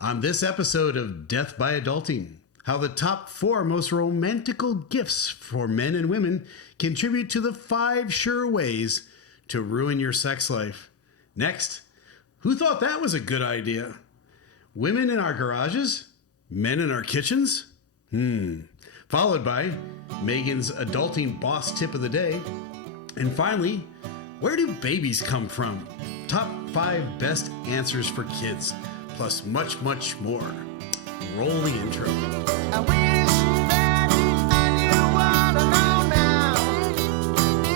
On this episode of Death by Adulting, how the top 4 most romantical gifts for men and women contribute to the 5 sure ways to ruin your sex life. Next, who thought that was a good idea? Women in our garages? Men in our kitchens? Followed by Megan's adulting boss tip of the day. And finally, where do babies come from? Top 5 best answers for kids. Plus much, much more. Roll the intro. I wish that I knew what I know now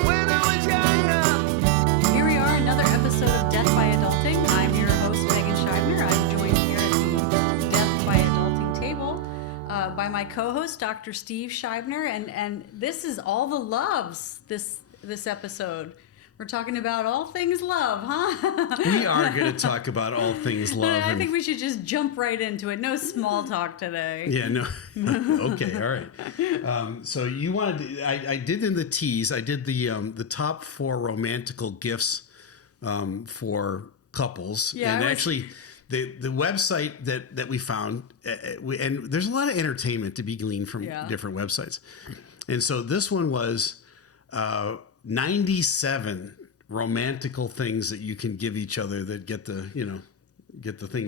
when I was younger. Here we are, another episode of Death by Adulting. I'm your host, Megan Scheibner. I'm joined here at the Death by Adulting table by my co-host, Dr. Steve Scheibner. And this is all the loves, this episode. We're talking about all things love, huh? We are going to talk about all things love. I think we should just jump right into it. No small talk today. Yeah, no. Okay, all right. So you wanted to, I did in the tease, I did the top 4 romantical gifts for couples. Yeah, and actually, the website that we found, and there's a lot of entertainment to be gleaned from different websites. And so this one was 97 romantical things that you can give each other that get the thing going.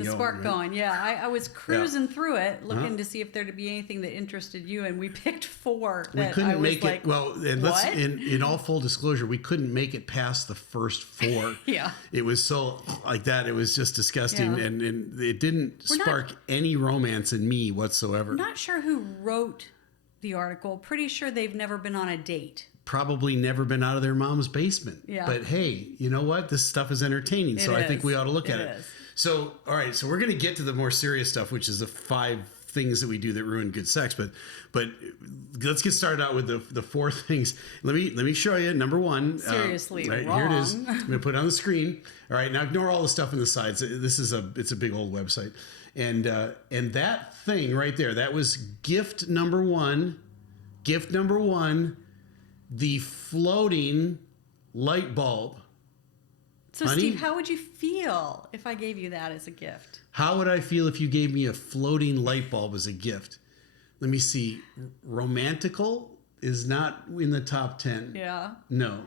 The spark right? going, yeah. I was cruising through it, looking to see if there'd be anything that interested you, and we picked 4. We couldn't I was make like, it. Well, and let's in all full disclosure, we couldn't make it past the first 4. Yeah. It was so like that. It was just disgusting, Yeah. and it didn't spark any romance in me whatsoever. I'm not sure who wrote the article. Pretty sure they've never been on a date. Probably never been out of their mom's basement. Yeah. But hey, you know what? This stuff is entertaining, so I think we ought to look at it. Is. So, all right, so we're going to get to the more serious stuff, which is the 5 things that we do that ruin good sex. But let's get started out with the 4 things. Let me show you. Number 1. Seriously, right, wrong. Here it is. I'm going to put it on the screen. All right, now ignore all the stuff in the sides. It's a big old website, and that thing right there, that was gift number 1. Gift number 1. The floating light bulb. So, Honey, Steve, how would you feel if I gave you that as a gift? how would I feel if you gave me a floating light bulb as a gift? Let me see. Romantical is not in the top 10. Yeah. No.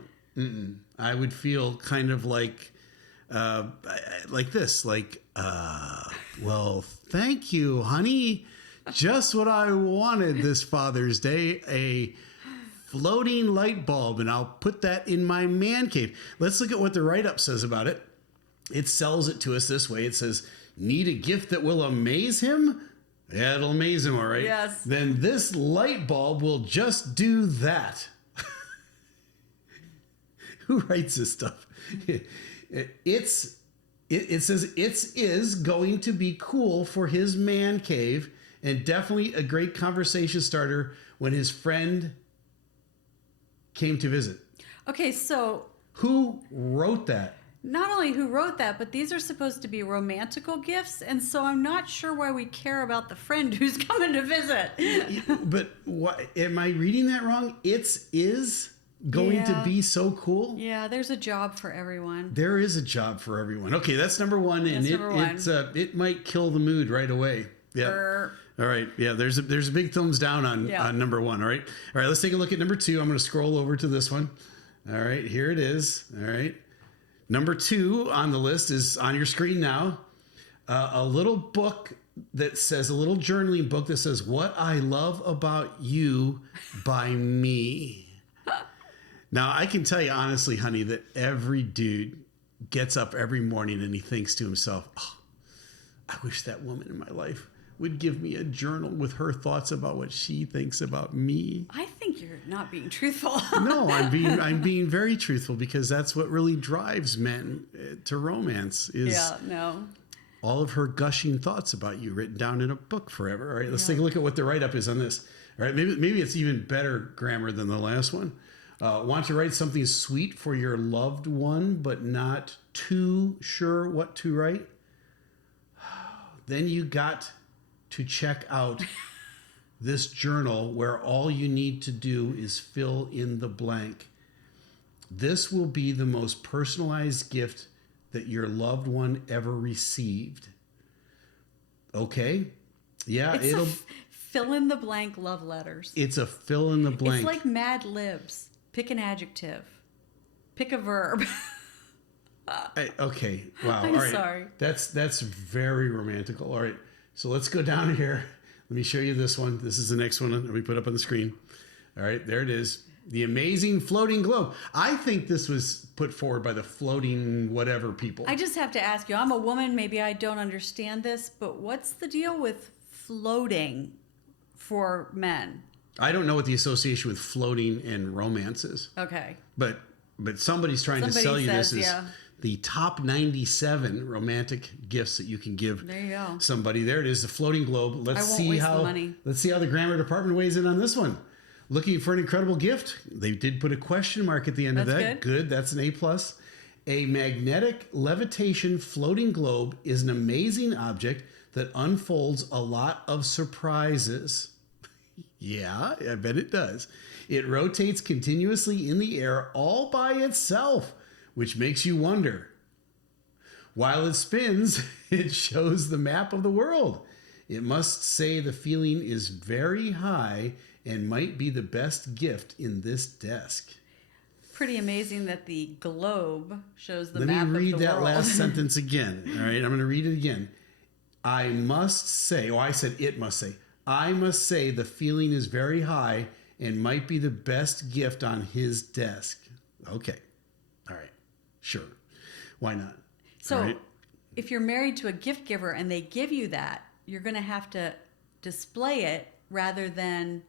I would feel kind of like this. Well, thank you, honey. Just what I wanted this Father's Day. A floating light bulb, and I'll put that in my man cave. Let's look at what the write-up says about it. It sells it to us this way. It says, need a gift that will amaze him? Yeah, it'll amaze him, all right. Yes. Then this light bulb will just do that. Who writes this stuff? It says it is going to be cool for his man cave and definitely a great conversation starter when his friend came to visit. Okay, so who wrote that? Not only who wrote that, but these are supposed to be romantical gifts, and so I'm not sure why we care about the friend who's coming to visit. But what, am I reading that wrong? Is going to be so cool? Yeah, there's a job for everyone. There is a job for everyone. Okay, that's number 1, and it might kill the mood right away. Yeah. All right. Yeah, there's a big thumbs down on number 1. All right. All right, let's take a look at number 2. I'm going to scroll over to this one. All right, here it is. All right. Number 2 on the list is on your screen now. A little book that says, a little journaling book that says, What I Love About You by Me. Now, I can tell you honestly, honey, that every dude gets up every morning and he thinks to himself, oh, I wish that woman in my life would give me a journal with her thoughts about what she thinks about me. I think you're not being truthful. No, I'm being very truthful, because that's what really drives men to romance is all of her gushing thoughts about you written down in a book forever. All right, let's take a look at what the write-up is on this. All right, maybe it's even better grammar than the last one. Want to write something sweet for your loved one, but not too sure what to write? Then you got to check out this journal where all you need to do is fill in the blank. This will be the most personalized gift that your loved one ever received. Okay. Yeah, It's fill in the blank love letters. It's a fill in the blank. It's like Mad Libs. Pick an adjective. Pick a verb. Okay. Wow. I'm All right. sorry. That's very romantical. All right. So let's go down here. Let me show you this one. This is the next one that we put up on the screen. All right. There it is. The amazing floating globe. I think this was put forward by the floating whatever people. I just have to ask you, I'm a woman, maybe I don't understand this, but what's the deal with floating for men? I don't know what the association with floating and romance is. Okay. But somebody's trying to sell you says, this as the top 97 romantic gifts that you can give There you go. somebody. There it is, the floating globe. Let's see how the grammar department weighs in on this one. Looking for an incredible gift. They did put a question mark at the end of that. Good. That's an A+. A magnetic levitation floating globe is an amazing object that unfolds a lot of surprises. Yeah, I bet it does. It rotates continuously in the air all by itself, which makes you wonder. While it spins, it shows the map of the world. It must say the feeling is very high and might be the best gift in this desk. Pretty amazing that the globe shows the map of the world. Let me read that last sentence again. All right, I'm going to read it again. I must say, I said it must say. I must say the feeling is very high and might be the best gift on his desk. Okay. All right. Sure. Why not? So if you're married to a gift giver and they give you that, you're going to have to display it rather than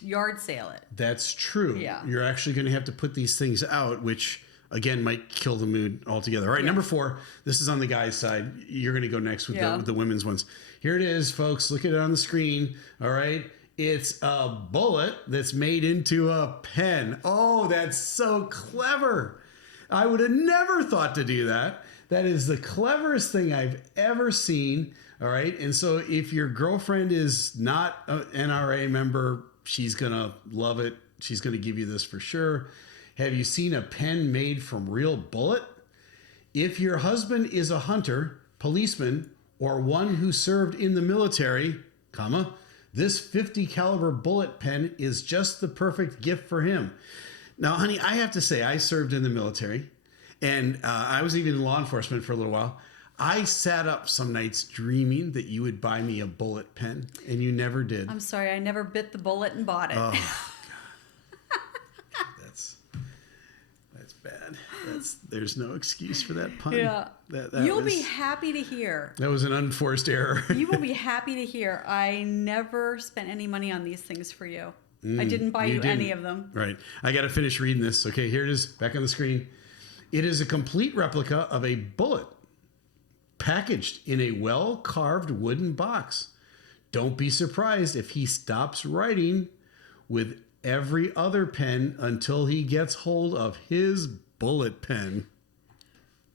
yard sale it. That's true. Yeah. You're actually going to have to put these things out, which again might kill the mood altogether. All right, number 4. This is on the guy's side. You're going to go next with the women's ones. Here it is, folks. Look at it on the screen. All right. It's a bullet that's made into a pen. Oh, that's so clever. I would have never thought to do that. That is the cleverest thing I've ever seen. All right. And so if your girlfriend is not an NRA member, she's going to love it. She's going to give you this for sure. Have you seen a pen made from real bullet? If your husband is a hunter, policeman, or one who served in the military, this 50 caliber bullet pen is just the perfect gift for him. Now, honey, I have to say, I served in the military, and I was even in law enforcement for a little while. I sat up some nights dreaming that you would buy me a bullet pen, and you never did. I'm sorry, I never bit the bullet and bought it. Oh, God. That's bad. There's no excuse for that pun. Yeah. You'll be happy to hear. That was an unforced error. You will be happy to hear I never spent any money on these things for you. I didn't buy you any of them. Right. I got to finish reading this. Okay, here it is, back on the screen. It is a complete replica of a bullet packaged in a well-carved wooden box. Don't be surprised if he stops writing with every other pen until he gets hold of his bullet pen.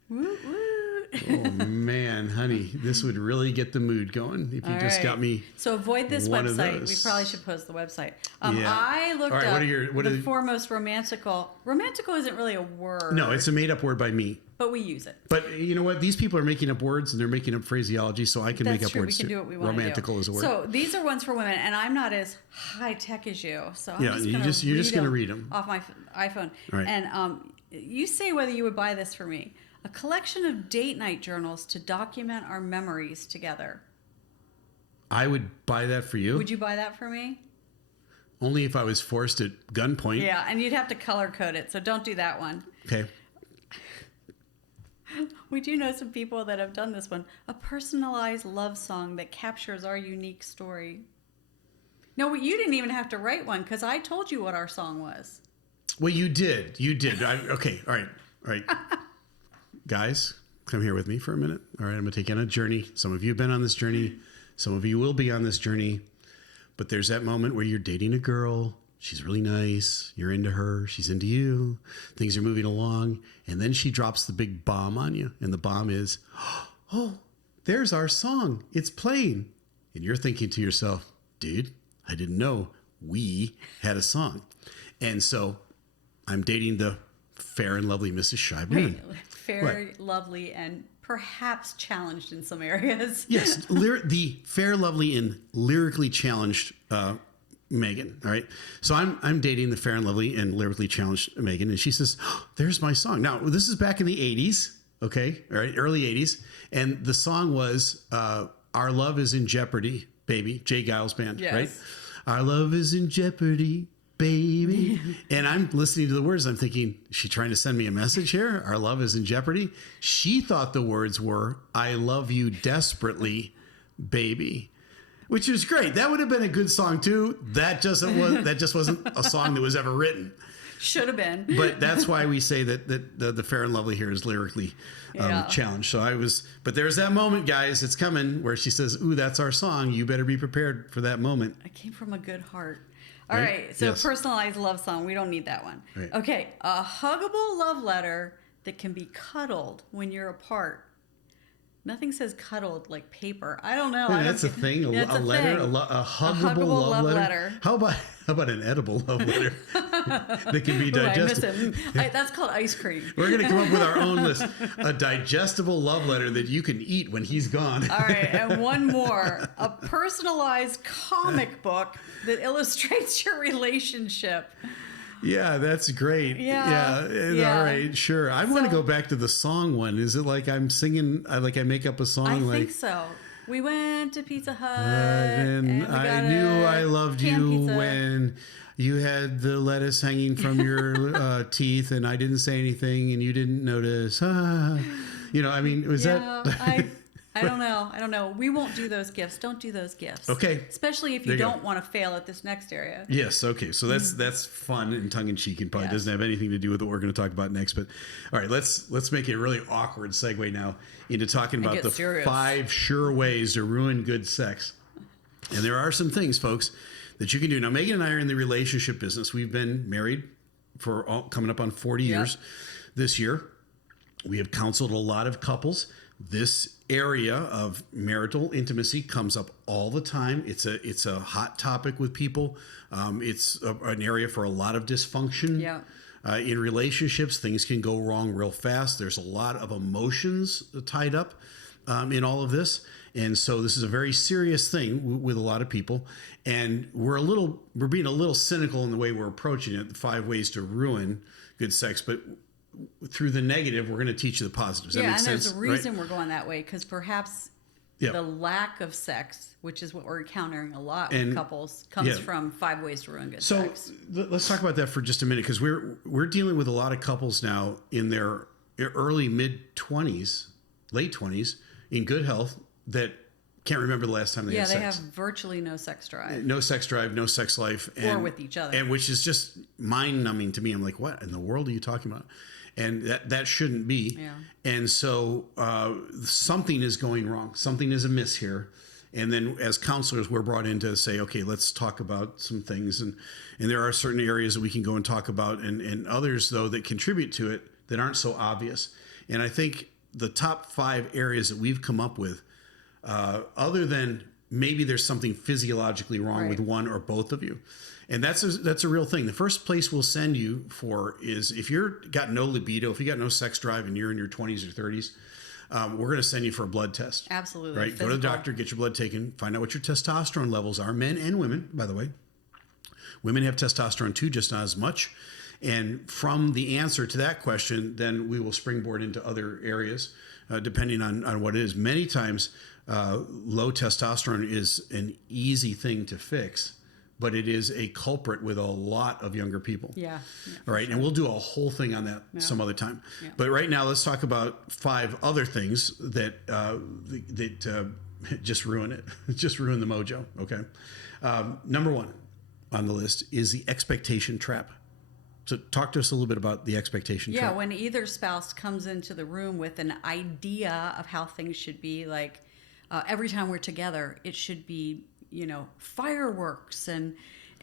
Woot, woot. Oh, man, honey, this would really get the mood going if you just got me. So avoid this website. We probably should post the website. I looked up the foremost romantical. Romantical isn't really a word. No, it's a made-up word by me. But we use it. But you know what? These people are making up words and they're making up phraseology, so I can make up words too. We can do what we want Romantical to do. is a word. So these are ones for women, and I'm not as high-tech as you. So I'm you're just going to read them off my iPhone. Right. And you say whether you would buy this for me. A collection of date night journals to document our memories together. I would buy that for you. Would you buy that for me? Only if I was forced at gunpoint. Yeah, and you'd have to color code it, so don't do that one. Okay. We do know some people that have done this one. A personalized love song that captures our unique story. No, you didn't even have to write one because I told you what our song was. Well, you did. Okay. All right. Guys, come here with me for a minute. All right. I'm going to take you on a journey. Some of you have been on this journey. Some of you will be on this journey. But there's that moment where you're dating a girl. She's really nice. You're into her. She's into you. Things are moving along. And then she drops the big bomb on you. And the bomb is, oh, there's our song. It's playing. And you're thinking to yourself, dude, I didn't know we had a song. And so I'm dating the fair and lovely Mrs. Scheibner. Fair, lovely, and perhaps challenged in some areas. Yes, the fair, lovely, and lyrically challenged Megan. All right, so I'm dating the fair and lovely and lyrically challenged Megan, and she says, oh, "There's my song." Now this is back in the '80s, okay, all right, early '80s, and the song was "Our Love Is in Jeopardy, Baby," Jay Giles Band, Yes. right? Our love is in jeopardy, baby. And I'm listening to the words. I'm thinking, is she trying to send me a message here? Our love is in jeopardy. She thought the words were, I love you desperately, baby, which is great. That would have been a good song too. That just wasn't a song that was ever written. Should have been. But that's why we say that the fair and lovely here is lyrically challenged. So but there's that moment, guys, it's coming where she says, ooh, that's our song. You better be prepared for that moment. I came from a good heart. All right. So Yes. Personalized love song. We don't need that one. Right. Okay. A huggable love letter that can be cuddled when you're apart. Nothing says cuddled like paper. I don't know. Yeah, that's a thing. A letter, thing. a huggable love letter. How about an edible love letter that can be digested? I miss it. That's called ice cream. We're going to come up with our own list. A digestible love letter that you can eat when he's gone. All right, and one more. A personalized comic book that illustrates your relationship. Yeah, that's great. Yeah. All right, sure. I want to go back to the song one. Is it like I'm singing, like I make up a song? I like, think so. We went to Pizza Hut. and we I got knew a I loved canned you pizza. when you had the lettuce hanging from your teeth and I didn't say anything and you didn't notice. I mean, was that... I don't know. We won't do those gifts. Don't do those gifts. Okay. Especially if There you you go. don't want to fail at this next area. Yes. Okay. So that's fun and tongue in cheek and probably Yes. doesn't have anything to do with what we're going to talk about next. But all right, let's make a really awkward segue now into talking about get the serious. 5 sure ways to ruin good sex. And there are some things, folks, that you can do. Now, Megan and I are in the relationship business. We've been married for coming up on 40 years this year. We have counseled a lot of couples. This area of marital intimacy comes up all the time. It's a hot topic with people. It's an area for a lot of dysfunction. Yeah. In relationships, things can go wrong real fast. There's a lot of emotions tied up in all of this. And so this is a very serious thing with a lot of people. And we're being a little cynical in the way we're approaching it, the 5 ways to ruin good sex. But through the negative, we're going to teach you the positives. That makes sense, there's a reason we're going that way, because perhaps the lack of sex, which is what we're encountering a lot with couples, comes from 5 ways to ruin good sex. So let's talk about that for just a minute, because we're dealing with a lot of couples now in their early mid-20s, late 20s, in good health that can't remember the last time they had sex. Yeah, they have virtually no sex drive. No sex drive, no sex life. Or with each other. And which is just mind-numbing to me. I'm like, what in the world are you talking about? And that shouldn't be. Yeah. And so something is going wrong. Something is amiss here. And then as counselors, we're brought in to say, okay, let's talk about some things. And there are certain areas that we can go and talk about, and others, though, that contribute to it that aren't so obvious. And I think the top 5 areas that we've come up with, other than maybe there's something physiologically wrong with one or both of you. And that's a real thing. The first place we'll send you for is if you're got no libido, if you got no sex drive and you're in your 20s or 30s, we're going to send you for a blood test. Absolutely. Right? Go to the doctor, get your blood taken, find out what your testosterone levels are, men and women, by the way. Women have testosterone too, just not as much. And from the answer to that question, then we will springboard into other areas, depending on what it is. Many times, low testosterone is an easy thing to fix, but it is a culprit with a lot of younger people. Yeah. All right. Sure. And we'll do a whole thing on that some other time. Yeah. But right now, let's talk about 5 other things that just ruin it. Just ruin the mojo. Okay. Number 1 on the list is the expectation trap. So talk to us a little bit about the expectation trap. Yeah. When either spouse comes into the room with an idea of how things should be, like every time we're together, it should be, fireworks and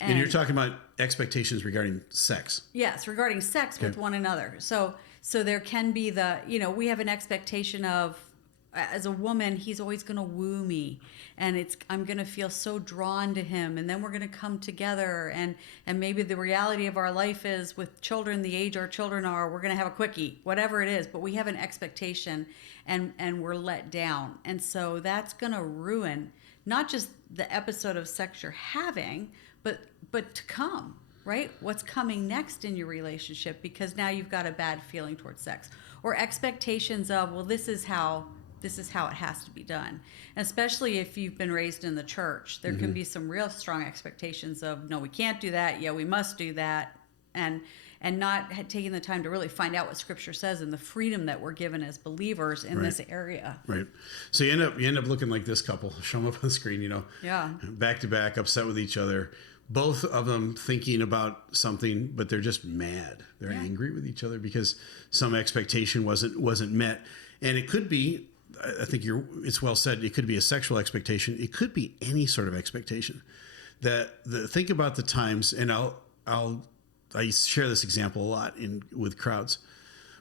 you're talking about expectations regarding sex. Yes, regarding sex with one another. So there can be we have an expectation of, as a woman, he's always going to woo me, and I'm going to feel so drawn to him, and then we're going to come together, and maybe the reality of our life is with children the age our children are, we're going to have a quickie, whatever it is, but we have an expectation, and we're let down. And so that's going to ruin not just the episode of sex you're having, but to come, right? What's coming next in your relationship, because now you've got a bad feeling towards sex, or expectations of, well, this is how it has to be done. And especially if you've been raised in the church, there can be some real strong expectations of, no, we can't do that. Yeah, we must do that. And not taking the time to really find out what Scripture says and the freedom that we're given as believers in this area. Right. So you end up looking like this couple. Show them up on the screen, Yeah. back to back, upset with each other. Both of them thinking about something, but they're just mad. They're angry with each other because some expectation wasn't met. And it could be, I think it's well said, it could be a sexual expectation. It could be any sort of expectation. Think about the times, and I share this example a lot with crowds,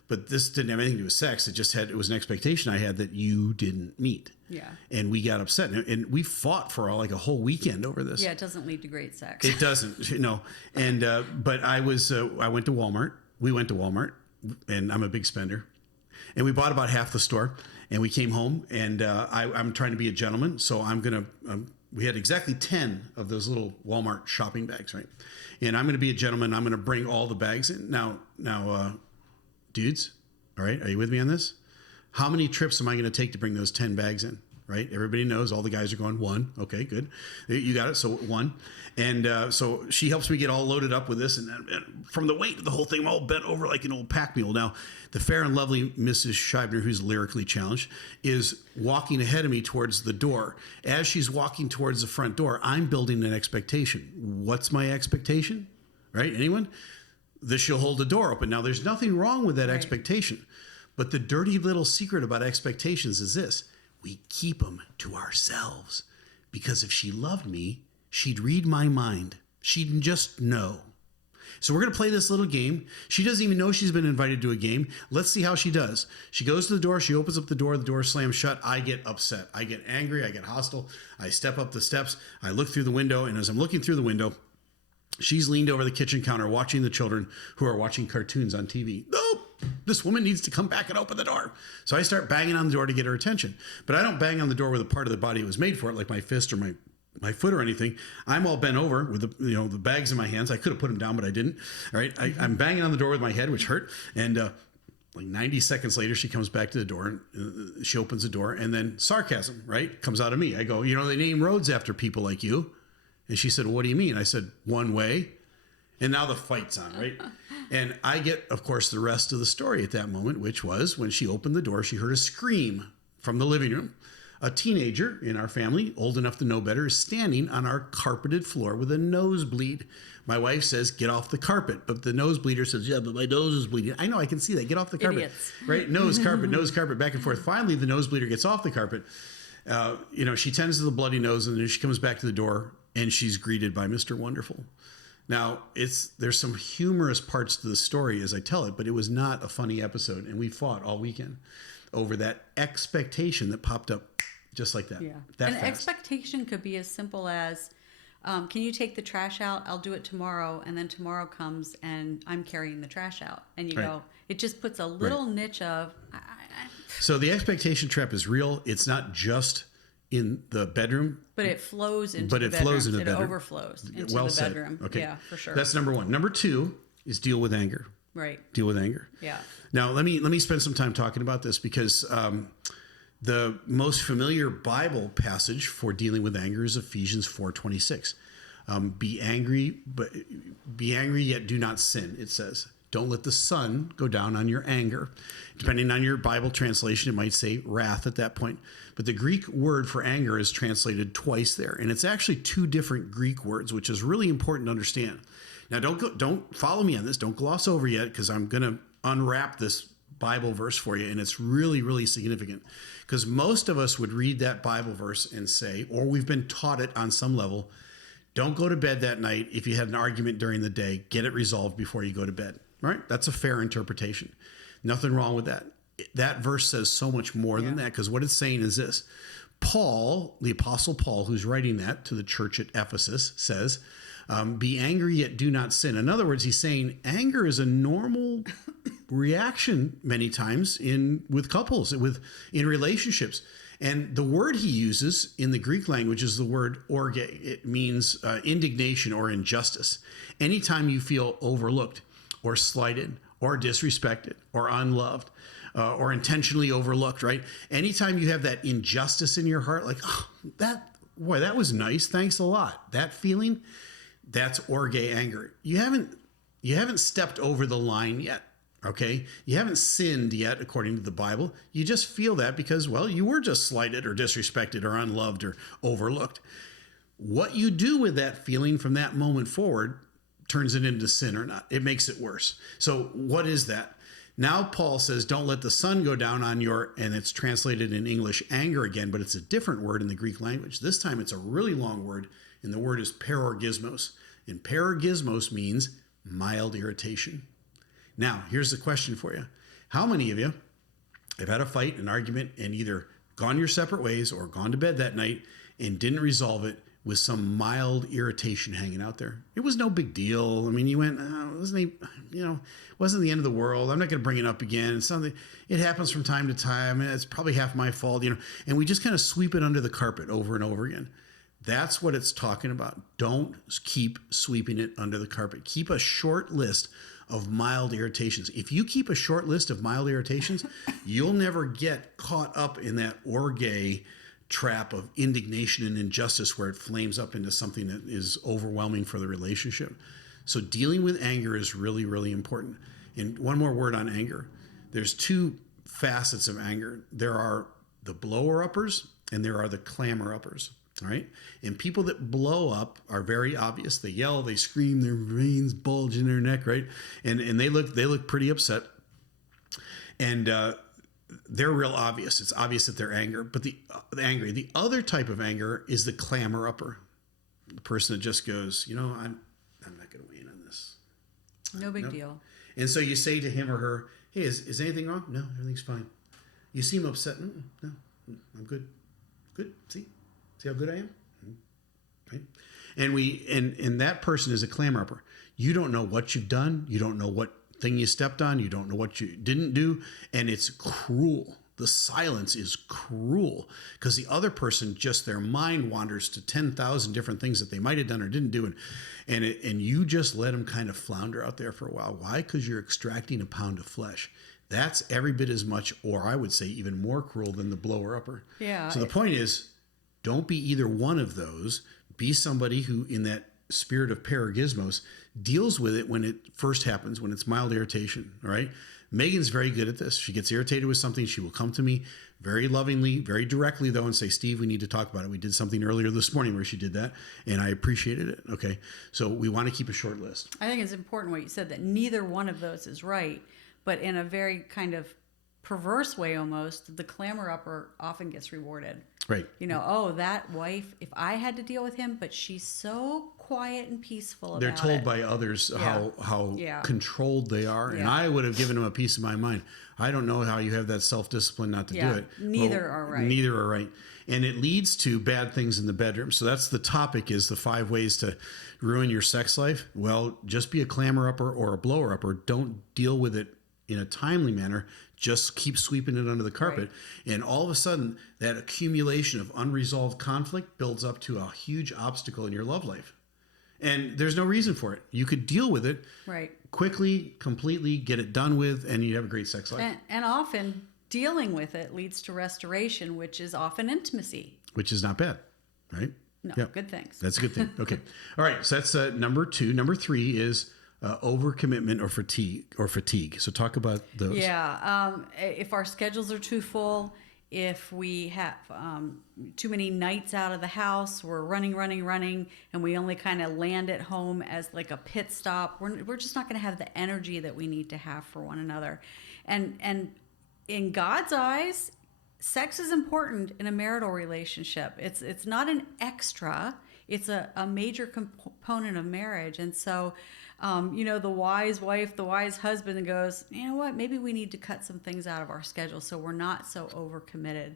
but this didn't have anything to do with sex. It was an expectation I had that you didn't meet. Yeah. And we got upset, and we fought for a whole weekend over this. Yeah, it doesn't lead to great sex. It doesn't, And but I went to Walmart. We went to Walmart, and I'm a big spender, and we bought about half the store, and we came home, and I'm trying to be a gentleman, so we had exactly 10 of those little Walmart shopping bags, right? And I'm going to be a gentleman. I'm going to bring all the bags in. Now, dudes, all right, are you with me on this? How many trips am I going to take to bring those 10 bags in, right? Everybody knows, all the guys are going, 1. Okay, good. You got it. So 1. And so she helps me get all loaded up with this. And from the weight of the whole thing, I'm all bent over like an old pack mule. Now, the fair and lovely Mrs. Scheibner, who's lyrically challenged, is walking ahead of me towards the door. As she's walking towards the front door, I'm building an expectation. What's my expectation? Right? Anyone? That she'll hold the door open. Now, there's nothing wrong with that expectation. But the dirty little secret about expectations is this: we keep them to ourselves. Because if she loved me, she'd read my mind. She'd just know. So we're going to play this little game. She doesn't even know she's been invited to a game. Let's see how she does. She goes to the door. She opens up the door slams shut. I get upset. I get angry. I get hostile. I step up the steps. I look through the window. And as I'm looking through the window, she's leaned over the kitchen counter watching the children who are watching cartoons on TV. Nope. This woman needs to come back and open the door. So I start banging on the door to get her attention. But I don't bang on the door with a part of the body that was made for it, like my fist or my foot or anything. I'm all bent over with the bags in my hands. I could have put them down, but I didn't. All right. I'm banging on the door with my head, which hurt. And like 90 seconds later, she comes back to the door and she opens the door. And then sarcasm, right, comes out of me. I go, they name roads after people like you. And she said, well, what do you mean? I said, one way. And now the fight's on, right? And I get, of course, the rest of the story at that moment, which was when she opened the door, she heard a scream from the living room. A teenager in our family, old enough to know better, is standing on our carpeted floor with a nosebleed. My wife says, get off the carpet. But the nosebleeder says, yeah, but my nose is bleeding. I know, I can see that. Get off the carpet. Idiots. Right? Nose, carpet, back and forth. Finally, the nosebleeder gets off the carpet. She tends to the bloody nose, and then she comes back to the door, and she's greeted by Mr. Wonderful. Now, there's some humorous parts to the story as I tell it, but it was not a funny episode, and we fought all weekend over that expectation that popped up just like that. Yeah. That An fast. expectation could be as simple as, can you take the trash out? I'll do it tomorrow. And then tomorrow comes and I'm carrying the trash out. And you go, it just puts a little niche of... So the expectation trap is real. It's not just in the bedroom. But it flows into the bedroom. It overflows into the bedroom. Okay. Yeah, for sure. That's number one. Number two is deal with anger. Right. Deal with anger. Yeah. Now, let me spend some time talking about this because the most familiar Bible passage for dealing with anger is Ephesians 4:26. Be angry yet do not sin, it says. Don't let the sun go down on your anger. Depending on your Bible translation, it might say wrath at that point. But the Greek word for anger is translated twice there. And it's actually two different Greek words, which is really important to understand. Now, don't follow me on this. Don't gloss over yet, because I'm going to unwrap this Bible verse for you. And it's really, really significant. Because most of us would read that Bible verse and say, or we've been taught it on some level, don't go to bed that night if you had an argument during the day. Get it resolved before you go to bed. Right? That's a fair interpretation. Nothing wrong with that. That verse says so much more than that, because what it's saying is this: Paul, the Apostle Paul, who's writing that to the church at Ephesus, says, be angry yet do not sin. In other words, he's saying anger is a normal reaction many times with couples, in relationships. And the word he uses in the Greek language is the word orge. It means indignation or injustice. Anytime you feel overlooked or slighted or disrespected or unloved or intentionally overlooked, right? Anytime you have that injustice in your heart, like, oh, that was nice. Thanks a lot. That feeling, that's orge anger. You haven't stepped over the line yet. Okay. You haven't sinned yet, according to the Bible. You just feel that because, well, you were just slighted or disrespected or unloved or overlooked. What you do with that feeling from that moment forward turns it into sin or not. It makes it worse. So what is that? Now Paul says, don't let the sun go down on and it's translated in English, anger again, but it's a different word in the Greek language. This time it's a really long word, and the word is parorgismos. And parorgismos means mild irritation. Now, here's the question for you. How many of you have had a fight, an argument, and either gone your separate ways or gone to bed that night and didn't resolve it with some mild irritation hanging out there? It was no big deal. I mean, you went, wasn't the end of the world. I'm not going to bring it up again. It's something, it happens from time to time. It's probably half my fault, and we just kind of sweep it under the carpet over and over again. That's what it's talking about. Don't keep sweeping it under the carpet. Keep a short list of mild irritations. If you keep a short list of mild irritations, you'll never get caught up in that orge trap of indignation and injustice where it flames up into something that is overwhelming for the relationship. So dealing with anger is really, really important. And one more word on anger. There's two facets of anger. There are the blower-uppers and there are the clamor-uppers. All right. And people that blow up are very obvious. They yell, they scream, their veins bulge in their neck, right? And they look pretty upset. And they're real obvious. It's obvious that they're angry. But the other type of anger is the clamor upper. The person that just goes, I'm not going to weigh in on this. No big deal. And so you say to him or her, hey, is anything wrong? No, everything's fine. You seem upset. No, I'm good. Good. See how good I am? Right? And that person is a clamor upper. You don't know what you've done. You don't know what thing you stepped on. You don't know what you didn't do. And it's cruel. The silence is cruel because the other person, just their mind wanders to 10,000 different things that they might have done or didn't do. And you just let them kind of flounder out there for a while. Why? Because you're extracting a pound of flesh. That's every bit as much, or I would say even more cruel than the blower upper. Yeah. So the point is, don't be either one of those. Be somebody who, in that spirit of parorgismos, deals with it when it first happens, when it's mild irritation. All right. Megan's very good at this. She gets irritated with something. She will come to me very lovingly, very directly, though, and say, Steve, we need to talk about it. We did something earlier this morning where she did that, and I appreciated it. Okay. So we want to keep a short list. I think it's important what you said, that neither one of those is right, but in a very kind of perverse way almost, the clamor upper often gets rewarded. Right. That wife, if I had to deal with him, but she's so quiet and peaceful about it. They're told by others how controlled they are. Yeah. And I would have given them a piece of my mind. I don't know how you have that self-discipline not to do it. Neither are right. Neither are right. And it leads to bad things in the bedroom. So that's the topic, is the 5 ways to ruin your sex life. Well, just be a clamor upper or a blower upper. Don't deal with it in a timely manner. Just keep sweeping it under the carpet. Right. And all of a sudden, that accumulation of unresolved conflict builds up to a huge obstacle in your love life. And there's no reason for it. You could deal with it quickly, completely, get it done with, and you have a great sex life. And often dealing with it leads to restoration, which is often intimacy. Which is not bad, right? No, good things. That's a good thing. Okay. All right. So that's number 2. Number 3 is overcommitment or fatigue. So talk about those. Yeah. If our schedules are too full, if we have too many nights out of the house, we're running, and we only kind of land at home as like a pit stop, we're just not going to have the energy that we need to have for one another. And in God's eyes, sex is important in a marital relationship. It's not an extra. It's a major component of marriage. And so the wise wife, the wise husband goes, you know what, maybe we need to cut some things out of our schedule so we're not so overcommitted.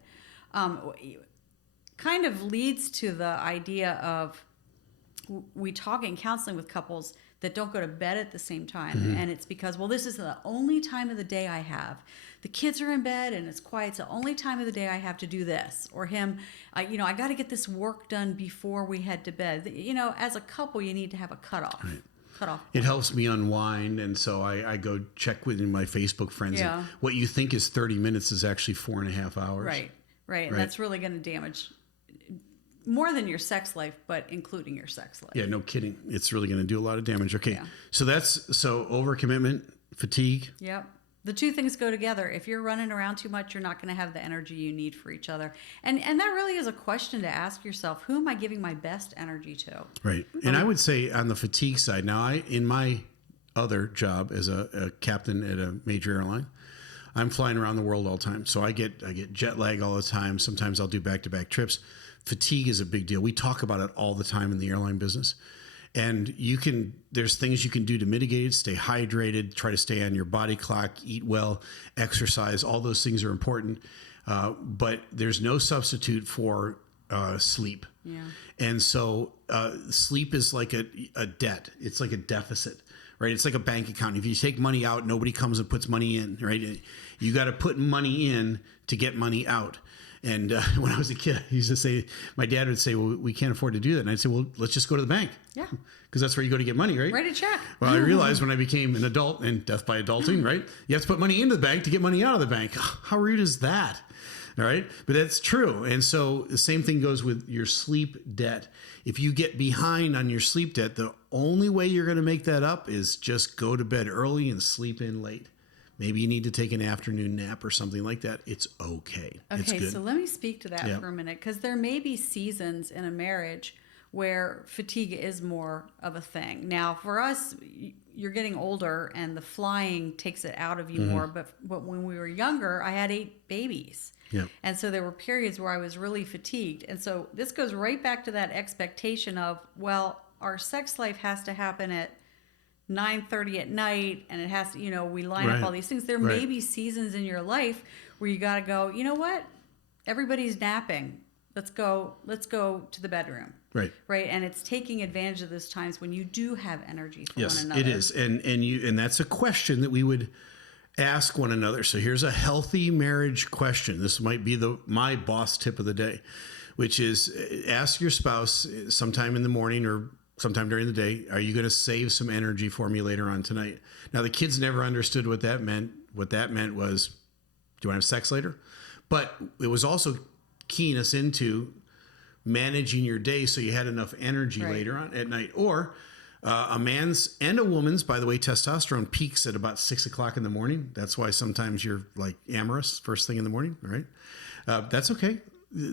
kind of leads to the idea of we talk in counseling with couples that don't go to bed at the same time. And it's because, well, this is the only time of the day I have. The kids are in bed and it's quiet. It's the only time of the day I have to do this. Or him, I got to get this work done before we head to bed. As a couple, you need to have a cutoff. Right. Cutoff. It helps me unwind. And so I go check with my Facebook friends. Yeah. And what you think is 30 minutes is actually 4.5 hours. Right. And that's really going to damage more than your sex life, but including your sex life. Yeah, no kidding. It's really going to do a lot of damage. Okay. Yeah. So overcommitment, fatigue. Yep. The two things go together. If you're running around too much, you're not going to have the energy you need for each other. And that really is a question to ask yourself. Who am I giving my best energy to? Right. And I would say on the fatigue side, now in my other job as a captain at a major airline, I'm flying around the world all the time. So I get jet lag all the time. Sometimes I'll do back-to-back trips. Fatigue is a big deal. We talk about it all the time in the airline business. And there's things you can do to mitigate it, stay hydrated, try to stay on your body clock, eat well, exercise. All those things are important. But there's no substitute for sleep. Yeah. And so sleep is like a debt. It's like a deficit, right? It's like a bank account. If you take money out, nobody comes and puts money in, right? You got to put money in to get money out. And when I was a kid, I used to say, my dad would say, well, we can't afford to do that. And I'd say, well, let's just go to the bank. Yeah. Because that's where you go to get money, right? Write a check. Well, I realized when I became an adult, and death by adulting, right? You have to put money into the bank to get money out of the bank. How rude is that? All right. But that's true. And so the same thing goes with your sleep debt. If you get behind on your sleep debt, the only way you're going to make that up is just go to bed early and sleep in late. Maybe you need to take an afternoon nap or something like that. It's okay. It's good. So let me speak to that for a minute, because there may be seasons in a marriage where fatigue is more of a thing. Now, for us, you're getting older and the flying takes it out of you more. But when we were younger, I had 8 babies. Yep. And so there were periods where I was really fatigued. And so this goes right back to that expectation of, well, our sex life has to happen at 9:30 at night, and it has to, we line up all these things. There may be seasons in your life where you got to go, you know what? Everybody's napping. Let's go to the bedroom. Right. And it's taking advantage of those times when you do have energy for one another. Yes, it is. And that's a question that we would ask one another. So here's a healthy marriage question. This might be my boss tip of the day, which is ask your spouse sometime in the morning or sometime during the day, are you going to save some energy for me later on tonight? Now, the kids never understood what that meant. What that meant was, do you want to have sex later? But it was also keying us into managing your day so you had enough energy later on at night. Or a man's and a woman's, by the way, testosterone peaks at about 6 o'clock in the morning. That's why sometimes you're like amorous first thing in the morning, right? That's okay.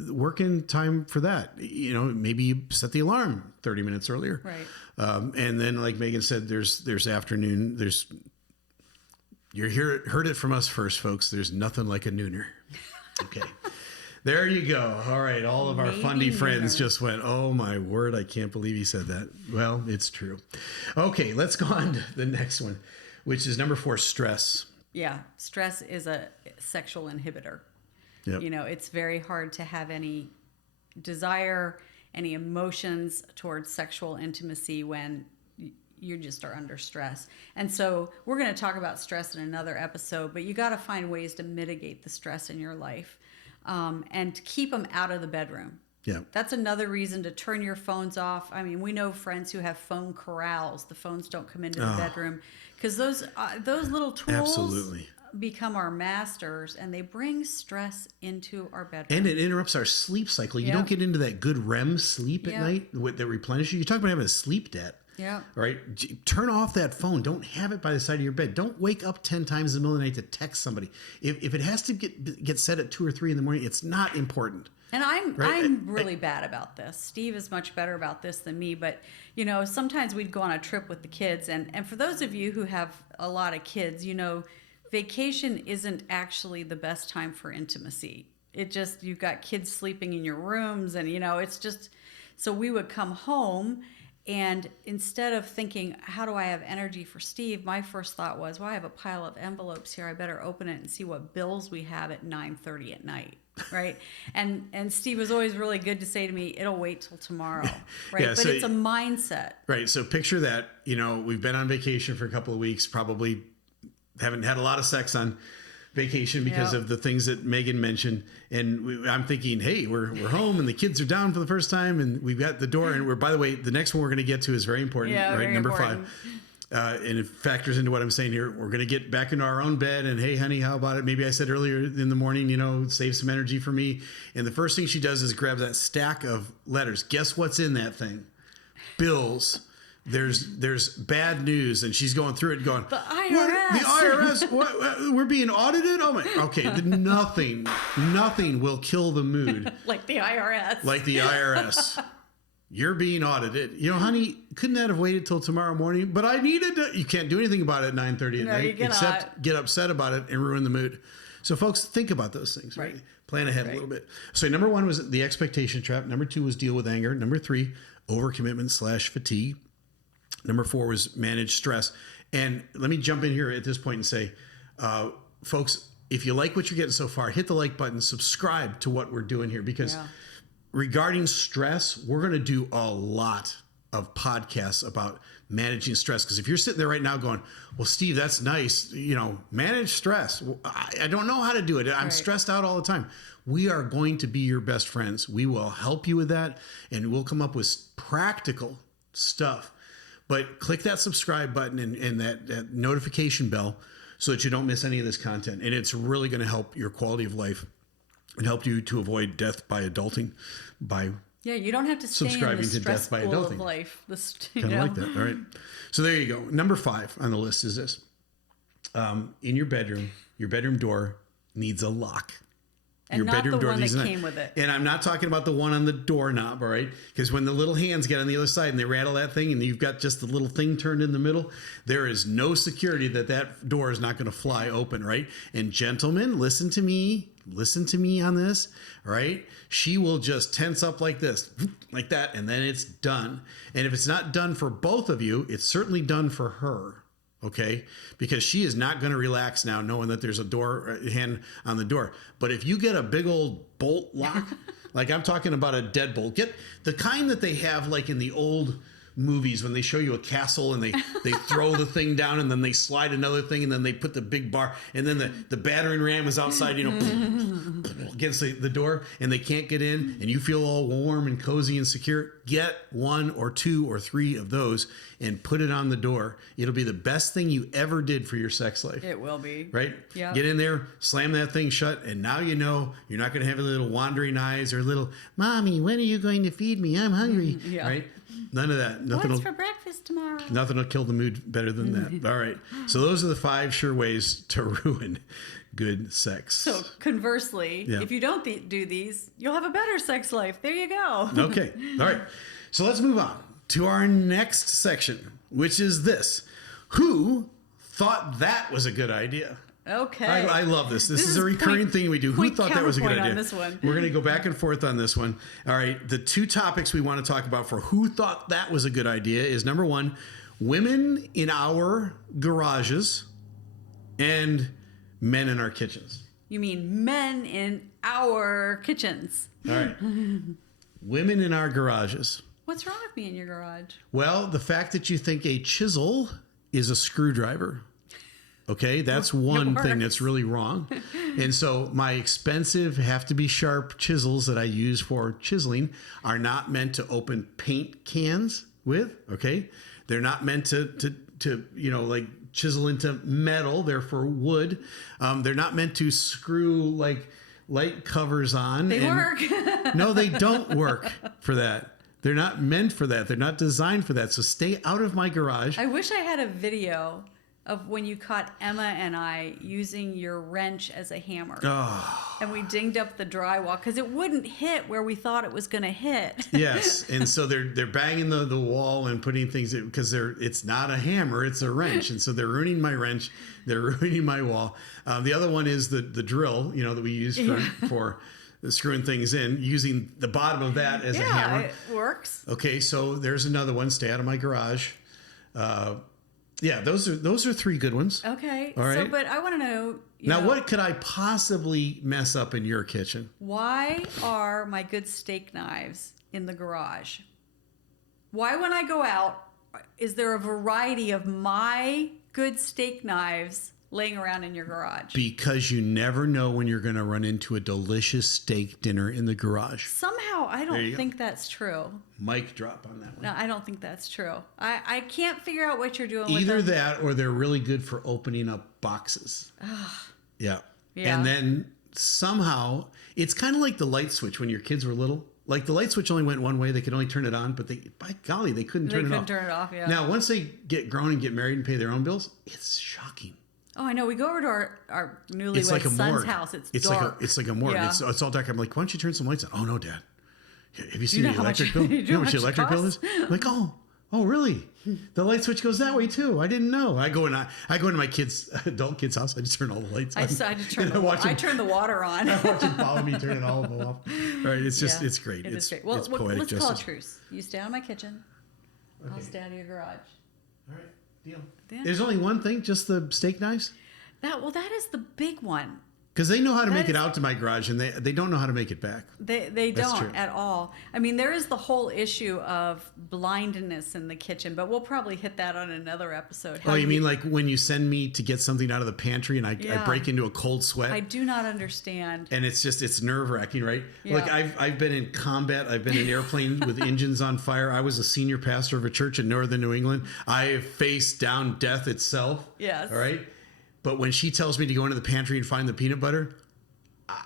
Work in time for that. Maybe you set the alarm 30 minutes earlier. Right. And then, like Megan said, there's afternoon. Heard it from us first, folks. There's nothing like a nooner. Okay. There you go. All right. All of our fundy friends just went, oh my word, I can't believe he said that. Well, it's true. Okay, let's go on to the next one, which is number 4, stress. Yeah. Stress is a sexual inhibitor. Yep. It's very hard to have any desire, any emotions towards sexual intimacy when you just are under stress. And so we're going to talk about stress in another episode, but you got to find ways to mitigate the stress in your life and to keep them out of the bedroom. Yeah. That's another reason to turn your phones off. I mean, we know friends who have phone corrals. The phones don't come into the bedroom because those little tools absolutely become our masters, and they bring stress into our bedroom. And it interrupts our sleep cycle. You don't get into that good REM sleep at night that replenishes you. You talk about having a sleep debt. Yeah. Right? Turn off that phone. Don't have it by the side of your bed. Don't wake up 10 times in the middle of the night to text somebody. If it has to get set at 2 or 3 in the morning, it's not important. And I'm really bad about this. Steve is much better about this than me. But, sometimes we'd go on a trip with the kids. And for those of you who have a lot of kids, vacation isn't actually the best time for intimacy. You've got kids sleeping in your rooms and, it's just, so we would come home and instead of thinking, how do I have energy for Steve? My first thought was, well, I have a pile of envelopes here. I better open it and see what bills we have at 9:30 at night. right? And Steve was always really good to say to me, it'll wait till tomorrow, right? Yeah, but so it's a mindset. Right. So picture that, we've been on vacation for a couple of weeks, probably haven't had a lot of sex on vacation because of the things that Megan mentioned. And I'm thinking, hey, we're home and the kids are down for the first time and we've got the door. And by the way, the next one we're going to get to is very important, right? Very Number important. 5. And it factors into what I'm saying here. We're going to get back into our own bed and, hey, honey, how about it? Maybe I said earlier in the morning, save some energy for me. And the first thing she does is grab that stack of letters. Guess what's in that thing? Bills. There's bad news, and she's going through it and going, The IRS. What? The IRS? What? We're being audited? Oh my, okay. Nothing will kill the mood. Like the IRS. Like the IRS. You're being audited. Honey, couldn't that have waited till tomorrow morning? But I needed to. You can't do anything about it at 9:30 at night, except get upset about it and ruin the mood. So folks, think about those things, right? Plan ahead a little bit. So number 1 was the expectation trap. Number 2 was deal with anger. Number 3, overcommitment/fatigue. Number 4 was manage stress. And let me jump in here at this point and say, folks, if you like what you're getting so far, hit the like button, subscribe to what we're doing here, because regarding stress, we're going to do a lot of podcasts about managing stress. Because if you're sitting there right now going, well, Steve, that's nice, manage stress. Well, I don't know how to do it. I'm stressed out all the time. We are going to be your best friends. We will help you with that, and we'll come up with practical stuff. But click that subscribe button and that notification bell so that you don't miss any of this content. And it's really going to help your quality of life and help you to avoid death by adulting by you don't have to stay subscribing in the to death by stress pool adulting. of life. Kind of like that. All right. So there you go. Number 5 on the list is this. In your bedroom door needs a lock. And your not bedroom the door one needs that a came with it. And I'm not talking about the one on the doorknob, all right? Because when the little hands get on the other side and they rattle that thing and you've got just the little thing turned in the middle, there is no security that door is not going to fly open, right? And gentlemen, listen to me on this, right? She will just tense up like this, like that, and then it's done. And if it's not done for both of you, it's certainly done for her. Okay, because she is not going to relax now knowing that there's a hand on the door. But if you get a big old bolt lock, like I'm talking about a deadbolt, get the kind that they have like in the old movies when they show you a castle and they throw the thing down and then they slide another thing and then they put the big bar and then the battering ram is outside, against the door and they can't get in and you feel all warm and cozy and secure. Get 1 or 2 or 3 of those and put it on the door. It'll be the best thing you ever did for your sex life. It will be. Right? Yeah. Get in there, slam that thing shut, and now you're not going to have a little wandering eyes or little, Mommy, when are you going to feed me? I'm hungry. Right? None of that. What's for breakfast tomorrow? Nothing will kill the mood better than that. All right. So those are the 5 sure ways to ruin good sex. So conversely, if you don't do these, you'll have a better sex life. There you go. Okay. All right. So let's move on to our next section, which is this. Who thought that was a good idea? Okay. I love this. This is a recurring thing we do. Who thought that was a good idea? On this one. We're going to go back and forth on this one. All right. The 2 topics we want to talk about for who thought that was a good idea is number 1, women in our garages and men in our kitchens. You mean men in our kitchens. All right. Women in our garages. What's wrong with me in your garage? Well, the fact that you think a chisel is a screwdriver. Okay, that's one thing that's really wrong. And so my expensive, have to be sharp chisels that I use for chiseling are not meant to open paint cans with. Okay, they're not meant to like chisel into metal. They're for wood. They're not meant to screw like light covers on. They work. No, they don't work for that. They're not meant for that. They're not designed for that. So stay out of my garage. I wish I had a video of when you caught Emma and I using your wrench as a hammer. Oh. And we dinged up the drywall because it wouldn't hit where we thought it was going to hit. Yes, and so they're banging the wall and putting things in, because it's not a hammer, it's a wrench, and so they're ruining my wrench, they're ruining my wall. The other one is the drill, that we use for screwing things in, using the bottom of that as a hammer. Yeah, it works. Okay, so there's another one. Stay out of my garage. Yeah, those are 3 good ones. Okay. All right. So, but I want to know, Now, what could I possibly mess up in your kitchen? Why are my good steak knives in the garage? Why, when I go out, is there a variety of my good steak knives laying around in your garage? Because you never know when you're going to run into a delicious steak dinner in the garage. Somehow, I don't think that's true. Mic drop on that one. No, I don't think that's true. I can't figure out what you're doing Either with them. that or they're really good for opening up boxes. Yeah. And then somehow, it's kind of like the light switch when your kids were little. Like the light switch only went one way. They could only turn it on, but by golly, they couldn't turn it off. Turn it off, yeah. Now, once they get grown and get married and pay their own bills, it's shocking. Oh, I know. We go over to our newlywed It's like a son's morgue. house. It's dark. dark. It's like a morgue. Yeah. It's all dark. I'm like, why don't you turn some lights on? Oh, no, Dad. Have you seen know the how much- electric bill? you You know how much the electric bill is? costs? I'm like, oh, really? The light switch goes that way too. I didn't know. I go into my adult kid's house. I just turn all the lights on. I just turn I turn the water on. I watch him follow me turning all of them off. Right? It's just it's great. It it's is great. Well, it's poetic let's justice. call a truce. You stay out of my kitchen. I'll stay out of your garage. All right, deal. Yeah. There's only one thing, just the steak knives. That is the big one. Because they know how to make it out to my garage, and they don't know how to make it back. They That's don't true. at all. I mean, there is the whole issue of blindness in the kitchen, but we'll probably hit that on another episode. Oh, you mean like when you send me to get something out of the pantry and I break into a cold sweat? I do not understand. And it's nerve wracking, right? Yeah. Like I've been in combat. I've been in airplanes with engines on fire. I was a senior pastor of a church in northern New England. I have faced down death itself. Yes. All right. But when she tells me to go into the pantry and find the peanut butter,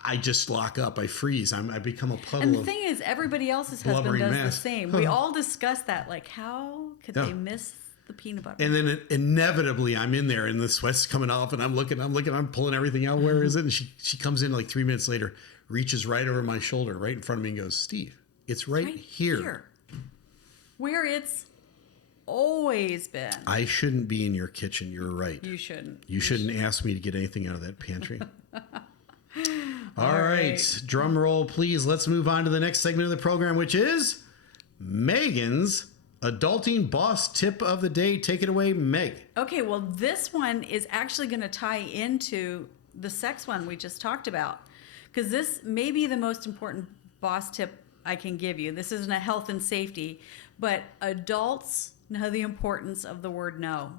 I just lock up. I freeze. I become a puddle. And the thing is, everybody else's husband blubbering does mess. the same. We all discuss that. Like, how could they miss the peanut butter? And then inevitably, I'm in there, and the sweat's coming off, and I'm looking, I'm pulling everything out. Where is it? And she comes in like 3 minutes later, reaches right over my shoulder, right in front of me, and goes, "Steve, it's right here. Where it's always been." I shouldn't be in your kitchen. You're right. You shouldn't. You shouldn't ask me to get anything out of that pantry. All right. Drum roll, please. Let's move on to the next segment of the program, which is Megan's adulting boss tip of the day. Take it away, Meg. Okay, well, this one is actually going to tie into the sex one we just talked about, because this may be the most important boss tip I can give you. This isn't a health and safety, but adults know the importance of the word no.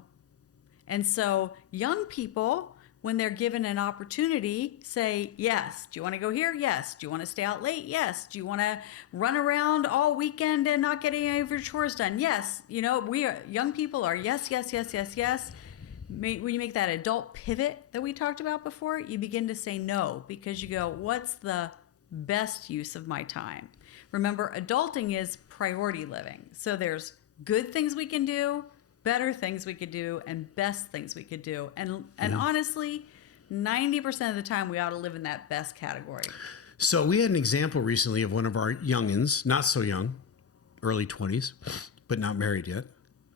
And so young people, when they're given an opportunity, say yes. Do you want to go here? Yes. Do you want to stay out late? Yes. Do you want to run around all weekend and not get any of your chores done? Yes. You know, young people are yes, yes, yes, yes, yes. When you make that adult pivot that we talked about before, you begin to say no, because you go, what's the best use of my time? Remember, adulting is priority living. So there's good things we can do, better things we could do, and best things we could do. And honestly, 90% of the time we ought to live in that best category. So we had an example recently of one of our youngins, not so young, early 20s, but not married yet,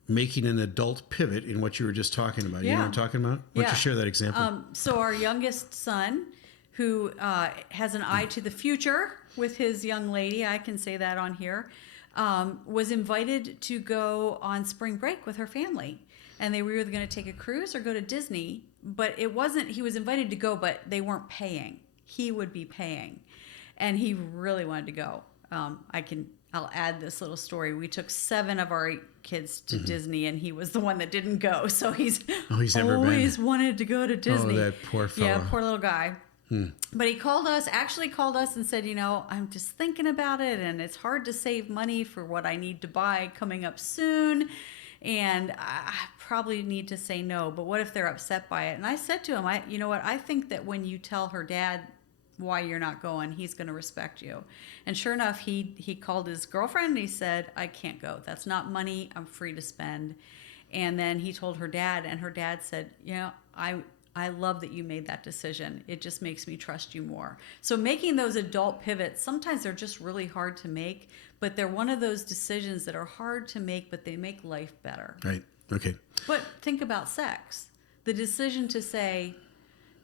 making an adult pivot in what you were just talking about. You know what I'm talking about? Why don't you share that example? So our youngest son, who has an eye to the future with his young lady, I can say that on here, was invited to go on spring break with her family. And they were either going to take a cruise or go to Disney. But it wasn't, he was invited to go, but they weren't paying. He would be paying. And he really wanted to go. I'll add this little story. We took 7 of our 8 kids to Disney, and he was the one that didn't go. So he's always wanted to go to Disney. Oh, that poor fellow. Yeah, poor little guy. But he called us and said, I'm just thinking about it, and it's hard to save money for what I need to buy coming up soon, and I probably need to say no, but what if they're upset by it? And I said to him, I think that when you tell her dad why you're not going, he's going to respect you. And sure enough, he called his girlfriend and he said, I can't go. That's not money I'm free to spend. And then he told her dad, and her dad said, I love that you made that decision. It just makes me trust you more. So making those adult pivots, sometimes they're just really hard to make, but they're one of those decisions that are hard to make, but they make life better. Right. Okay. But think about sex. The decision to say,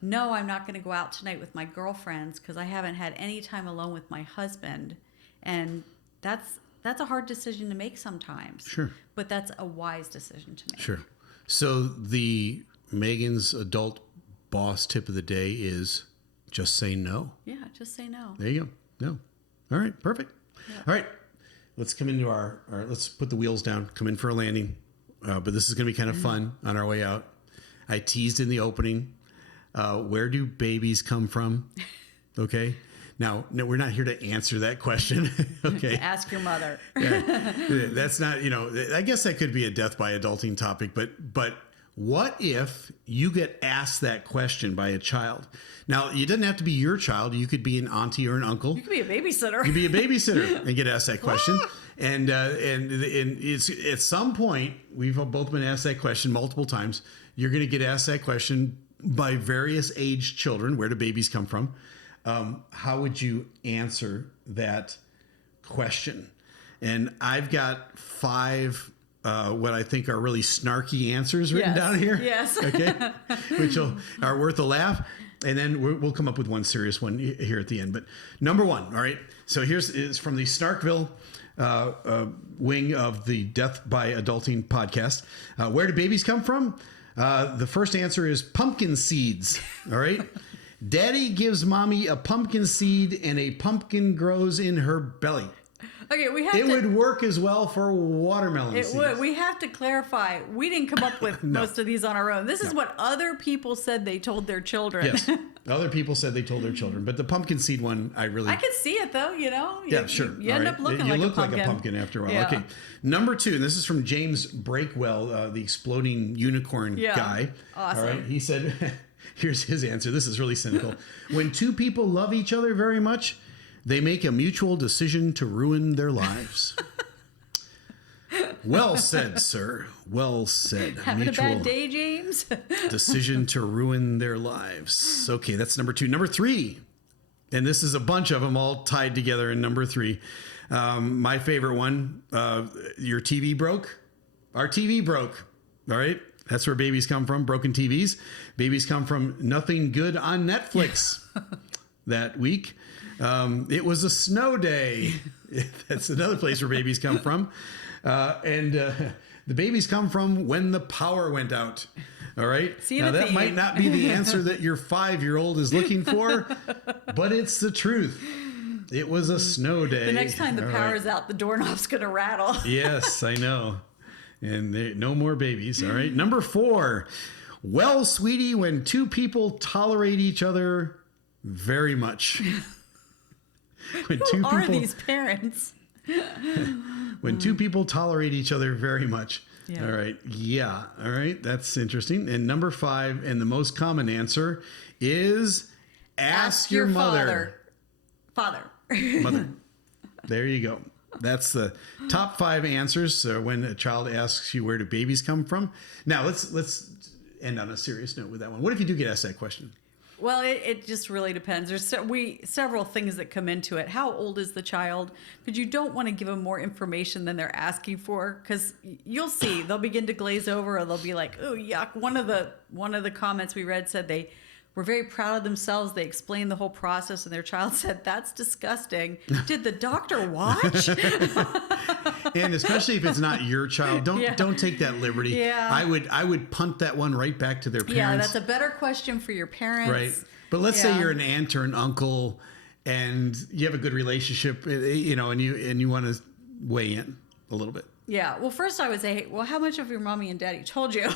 no, I'm not going to go out tonight with my girlfriends because I haven't had any time alone with my husband. And that's a hard decision to make sometimes. Sure. But that's a wise decision to make. Sure. So the Megan's adult boss tip of the day is just say no. Yeah, just say no. There you go. No. All right, perfect. Yeah. All right, let's come into our let's put the wheels down, come in for a landing. But this is going to be kind of fun on our way out. I teased in the opening, where do babies come from? Okay. Now, no, we're not here to answer that question. Okay. Ask your mother. Yeah. That's not, I guess that could be a death by adulting topic, but what if you get asked that question by a child? Now, it doesn't have to be your child. You could be an auntie or an uncle. You could be a babysitter. You could be a babysitter and get asked that question. And it's at some point, we've both been asked that question multiple times. You're going to get asked that question by various age children. Where do babies come from? How would you answer that question? And I've got 5 what I think are really snarky answers written down here. Yes. Okay. Which are worth a laugh. And then we'll come up with one serious one here at the end. But number 1, all right. So is from the Snarkville wing of the Death by Adulting podcast. Where do babies come from? The first answer is pumpkin seeds. All right. Daddy gives mommy a pumpkin seed and a pumpkin grows in her belly. Okay, it would work as well for watermelon seeds. It would. We have to clarify. We didn't come up with most of these on our own. This is what other people said they told their children. Yes. Other people said they told their children. But the pumpkin seed one, I could see it, though, Yeah, sure. You end up looking like a pumpkin. You look like a pumpkin after a while. Yeah. Okay. Number 2, and this is from James Breakwell, the exploding unicorn guy. Awesome. All right. He said, here's his answer. This is really cynical. When 2 people love each other very much, they make a mutual decision to ruin their lives. Well said, sir. Well said. Having a bad day, James? Decision to ruin their lives. Okay, that's number 2. Number 3, and this is a bunch of them all tied together in number 3. My favorite one, your TV broke. Our TV broke. All right? That's where babies come from, broken TVs. Babies come from nothing good on Netflix that week. It was a snow day. That's another place where babies come from. And the babies come from when the power went out. All right. Now, that might not be the answer that your 5-year-old is looking for, but it's the truth. It was a snow day. The next time the power's out, the doorknob's going to rattle. Yes, I know. And no more babies. All right. Number 4. Well, sweetie, when 2 people tolerate each other very much. Who are these parents? When 2 people tolerate each other very much. Yeah. All right. Yeah. All right. That's interesting. And number 5, and the most common answer is ask your mother. Father. Mother. There you go. That's the top 5 answers when a child asks you where do babies come from. Now let's end on a serious note with that one. What if you do get asked that question? Well, it just really depends. There's several things that come into it. How old is the child? Because you don't want to give them more information than they're asking for, because you'll see they'll begin to glaze over, or they'll be like, "Oh, yuck." One of the comments we read said they were very proud of themselves. They explained the whole process, and their child said, "That's disgusting. Did the doctor watch?" And especially if it's not your child, don't take that liberty. Yeah. I would punt that one right back to their parents. Yeah, that's a better question for your parents. Right. But let's say you're an aunt or an uncle and you have a good relationship, and you want to weigh in a little bit. Yeah. Well, first I would say, well, how much of your mommy and daddy told you?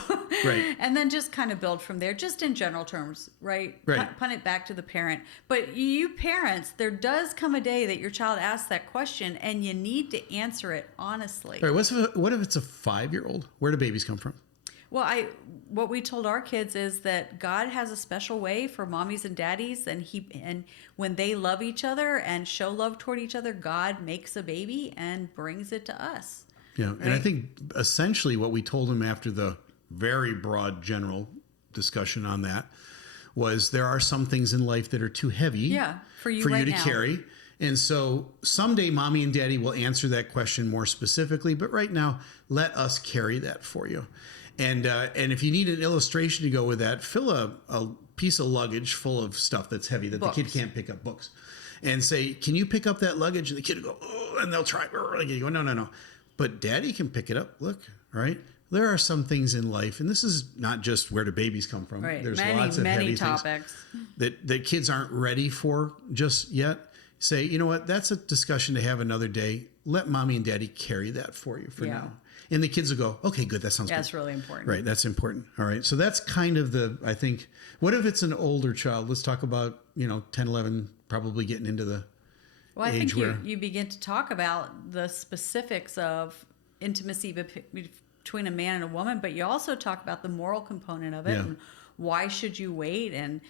Right. And then just kind of build from there, just in general terms, right? Right. Punt it back to the parent. But you parents, there does come a day that your child asks that question and you need to answer it honestly. All right. What if it's a 5-year-old? Where do babies come from? Well, what we told our kids is that God has a special way for mommies and daddies, and when they love each other and show love toward each other, God makes a baby and brings it to us. Yeah, right? And I think essentially what we told him after the very broad general discussion on that was there are some things in life that are too heavy for you to carry. And so someday mommy and daddy will answer that question more specifically, but right now let us carry that for you. And if you need an illustration to go with that, fill a piece of luggage full of stuff that's heavy that books. The kid can't pick up, books, and say, "Can you pick up that luggage?" And the kid will go, "Oh," and they'll try. And you go, "No. but daddy can pick it up. Look, right? There are some things in life, and this is not just where do babies come from. Right. There's many, lots of many heavy topics things that kids aren't ready for just yet. Say, you know what? That's a discussion to have another day. Let mommy and daddy carry that for you for now. And the kids will go, okay, good. That sounds good. That's really important. Right. That's important. All right. So that's kind of I think, what if it's an older child? Let's talk about, 10, 11, probably getting into the Well, I age think where you begin to talk about the specifics of intimacy between a man and a woman, but you also talk about the moral component of it and why should you wait. And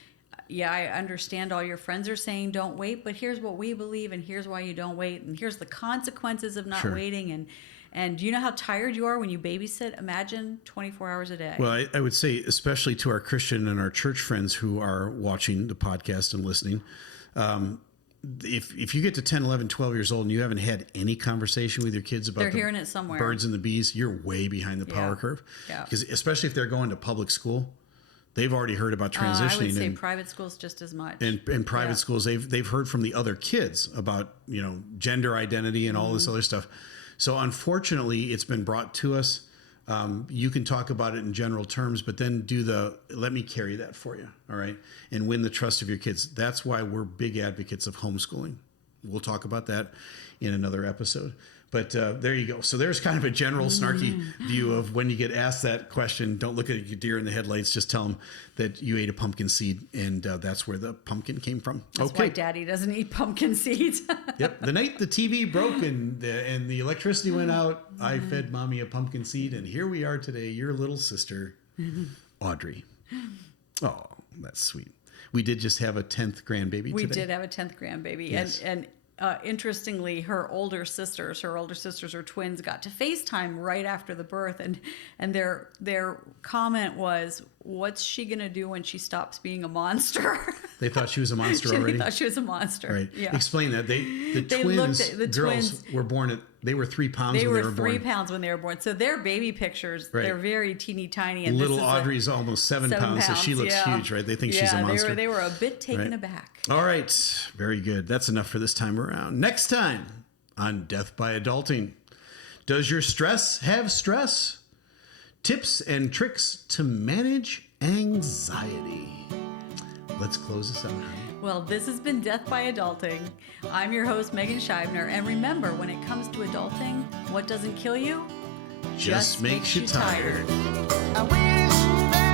I understand all your friends are saying don't wait, but here's what we believe, and here's why you don't wait, and here's the consequences of not waiting. And you know how tired you are when you babysit? Imagine 24 hours a day. Well, I would say, especially to our Christian and our church friends who are watching the podcast and listening, if you get to 10, 11, 12 years old and you haven't had any conversation with your kids about they're hearing it somewhere. Birds and the bees, you're way behind the power curve. Yeah. Because especially if they're going to public school, they've already heard about transitioning. I would say private schools just as much. And private schools, they've heard from the other kids about, gender identity and all this other stuff. So unfortunately, it's been brought to us. You can talk about it in general terms, but then let me carry that for you. All right. And win the trust of your kids. That's why we're big advocates of homeschooling. We'll talk about that in another episode. But there you go. So there's kind of a general snarky view of when you get asked that question, don't look at your deer in the headlights. Just tell them that you ate a pumpkin seed, and that's where the pumpkin came from. That's why Daddy doesn't eat pumpkin seeds. Yep. The night the TV broke and the electricity went out, I fed Mommy a pumpkin seed, and here we are today, your little sister, Audrey. Oh, that's sweet. We did just have a 10th grandbaby today. We did have a 10th grandbaby. Yes. And interestingly, her older sisters are twins, got to FaceTime right after the birth, and their comment was, "What's she gonna do when she stops being a monster?" They thought she was a monster already. They thought she was a monster. Right. Yeah. Explain that. The girls were born they were 3 pounds when they were born. They were 3 pounds when they were born. So their baby pictures, they're very teeny tiny. And little Audrey's almost 7 pounds, so she looks huge, right? They think she's a monster. They were a bit taken aback. All right. Very good. That's enough for this time around. Next time on Death by Adulting. Does your stress have stress? Tips and tricks to manage anxiety. Let's close this out, honey. Well, this has been Death by Adulting. I'm your host, Megan Scheibner. And remember, when it comes to adulting, what doesn't kill you just makes you tired. I wish that